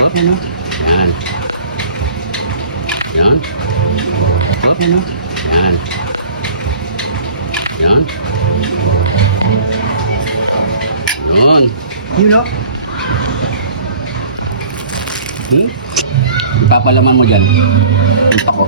Hop. Yan. Yan. Hop. Yan. Yan. Yun. Yun o. Papalaman mo dyan. Yung pako.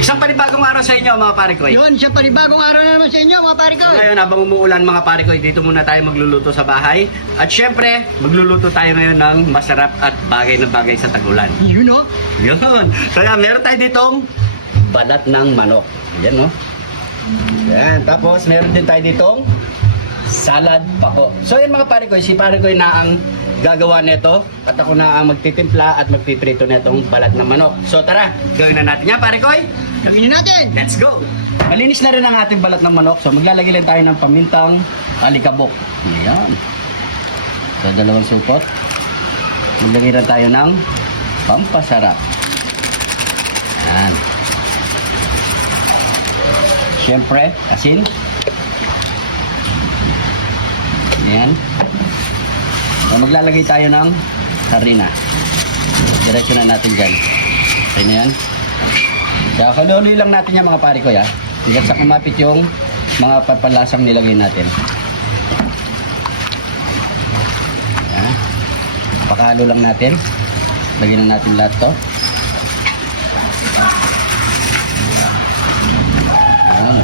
Isang panibagong araw sa inyo mga pare ko. Yun, siya panibagong araw na naman sa inyo mga pare ko. Ngayon habang umuulan mga pare ko, dito muna tayo magluluto sa bahay. At syempre, magluluto tayo ngayon ng masarap at bagay na bagay sa tagulan. Yun o. Yun. Kaya meron tayo ditong balat ng manok. Ayan o. Yan. Tapos meron din tayo ditong salad pako. So yan mga pare ko, si pare ko na ang gagawa nito at ako na ang magtitimpla at magpiprito netong balat ng manok. So tara, gawin na natin yan pare ko. Gawin natin. Let's go! Malinis na rin ang ating balat ng manok. So maglalagay lang tayo ng pamintang alikabok. Ayan. So dalawang supot. Maglagay lang tayo ng pampasarap. Ayan. Siyempre, asin. Ayan. So maglalagay tayo ng harina. Diretso na natin dyan. Okay na yan. So, kaluloy lang natin yan mga pare ko ya. Hanggang sa kumapit yung mga pampalasang nilagay natin. Ayan. Pakahalo lang natin. Lagyan na natin lahat to. Ayan.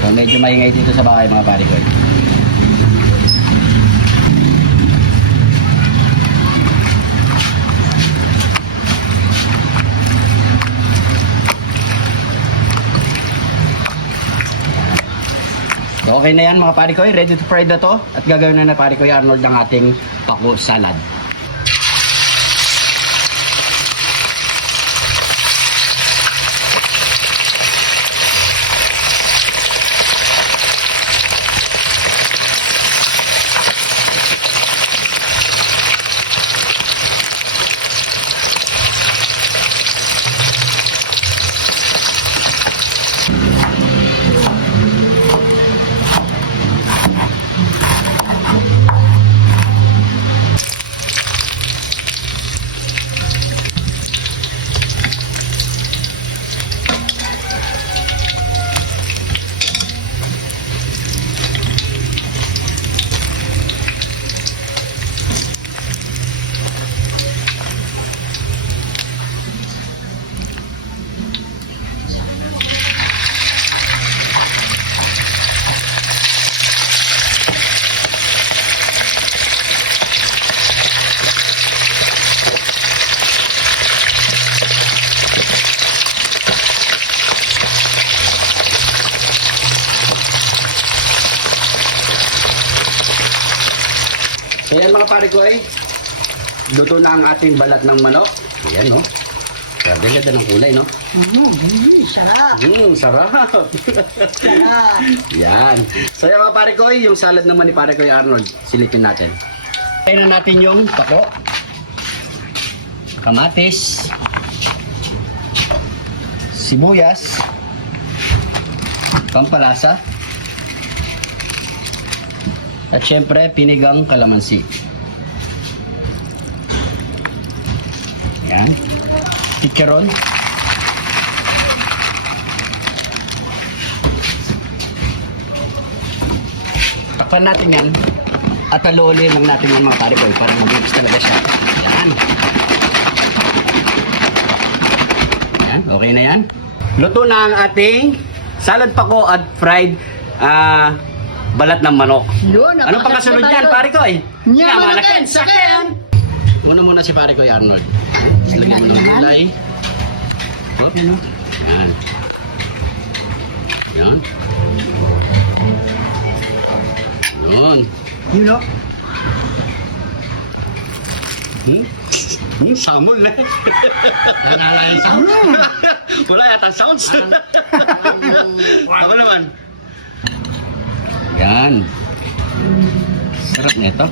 So, medyo maingay dito sa bahay mga pare ko. So, okay na yan mga pare ko, ready to fry na to at gagawin na pare ko Arnold ng ating pako salad. So yan mga pare ko ay luto na ang ating balat ng manok. Ayan no. Ganda ng kulay no. Sarap. Sarap. Sarap. Yan. So yan mga pare ko ay yung salad naman ni pare ko Arnold. Silipin natin. Kaya na natin yung pako. Kamatis. Sibuyas. Pampalasa. At syempre, pinigang kalamansi. Yan. Chicharon. Takpan natin yan. At aluli lang natin yung mga karikoy para mag-ibis talaga siya. Yan. Yan. Okay na yan. Luto na ang ating salad pako at fried balat ng manok. Yun. Ano pa kasunod yan, pare ko eh? Nyamanaken, saken! Muna si pare ko Arnold. Lagyan mo ng gulay. Hop. Yan. Yan. Yun. Yun o. Samol na. Wala yata sounds. Ako naman. Yan. Sarap nito.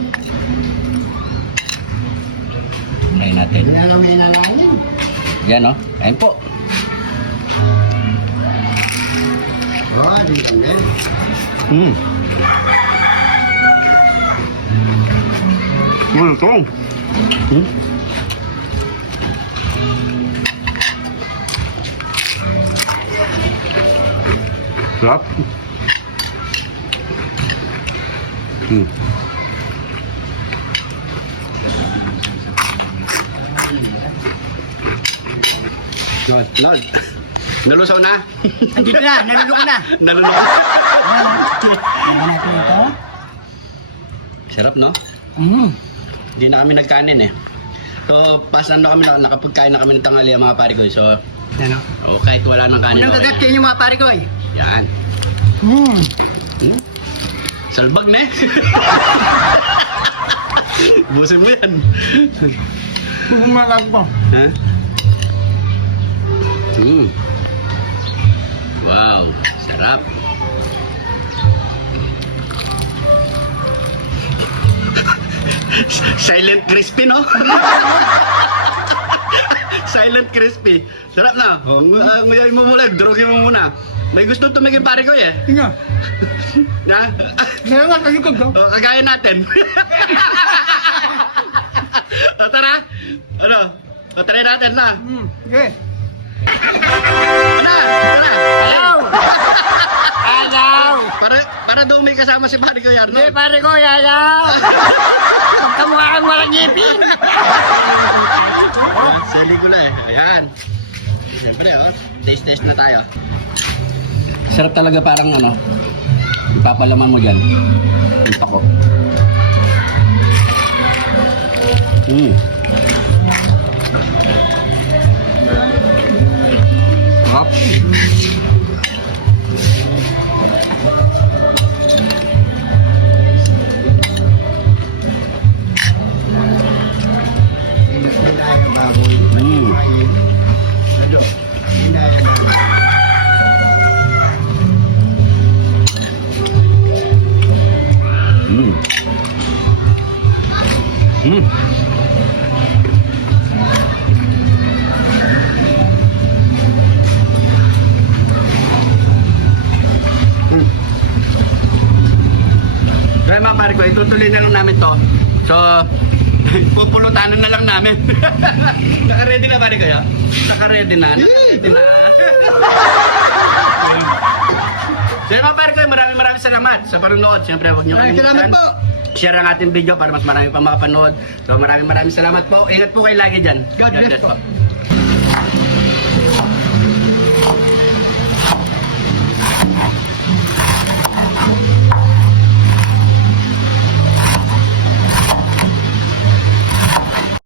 Ngayon natin. Yan o. Ayan po. Ano ito? Hmm? Sarap. Hmm. Lord, nalusaw na. Andito na, nalulok na. Nalulok. Lagyan natin ito. Sarap, no? Hindi na kami nagkanin eh. So, pasan na kami, nakapagkain na kami ng tanghali mga pare ko. So, Ano? kahit wala nang kanin. Unang kagat kayo yung mga pare ko eh. Yan. Salbag na eh. Busin mo yan. Pumalag po. Ha? Wow, sarap. Silent crispy, no? Silent crispy. Sarap na. Nguyayin mo muna, drogin mo muna. May gusto tumigil pare ko eh. Tingnan. Ha? Sa'yo nga, talikod ko. Kagaya natin. Tara. Ano? Try natin na. Okay. Tara. Ayaw! Ayaw! Para daw may kasama si pare ko yan, no? Hindi, pare ko, ayaw! Pagkamukha kang walang ngipin! Sili ko na eh. Ayan. Siyempre, taste na tayo. Sarap talaga parang ano, ipapalaman mo dyan. Yung pako. Sarap. Kaya mga pare ko, itutuloy na lang namin to. So, pupulutanan na lang namin. Naka-ready na pare ko ya? Naka-ready na. Naka-ready na. So mga pare ko, maraming salamat sa panunood. Siyempre, huwag niyo Salamat po! share ang ating video para mas marami pa makapanood. So maraming salamat po. Ingat po kayo lagi dyan. God bless po.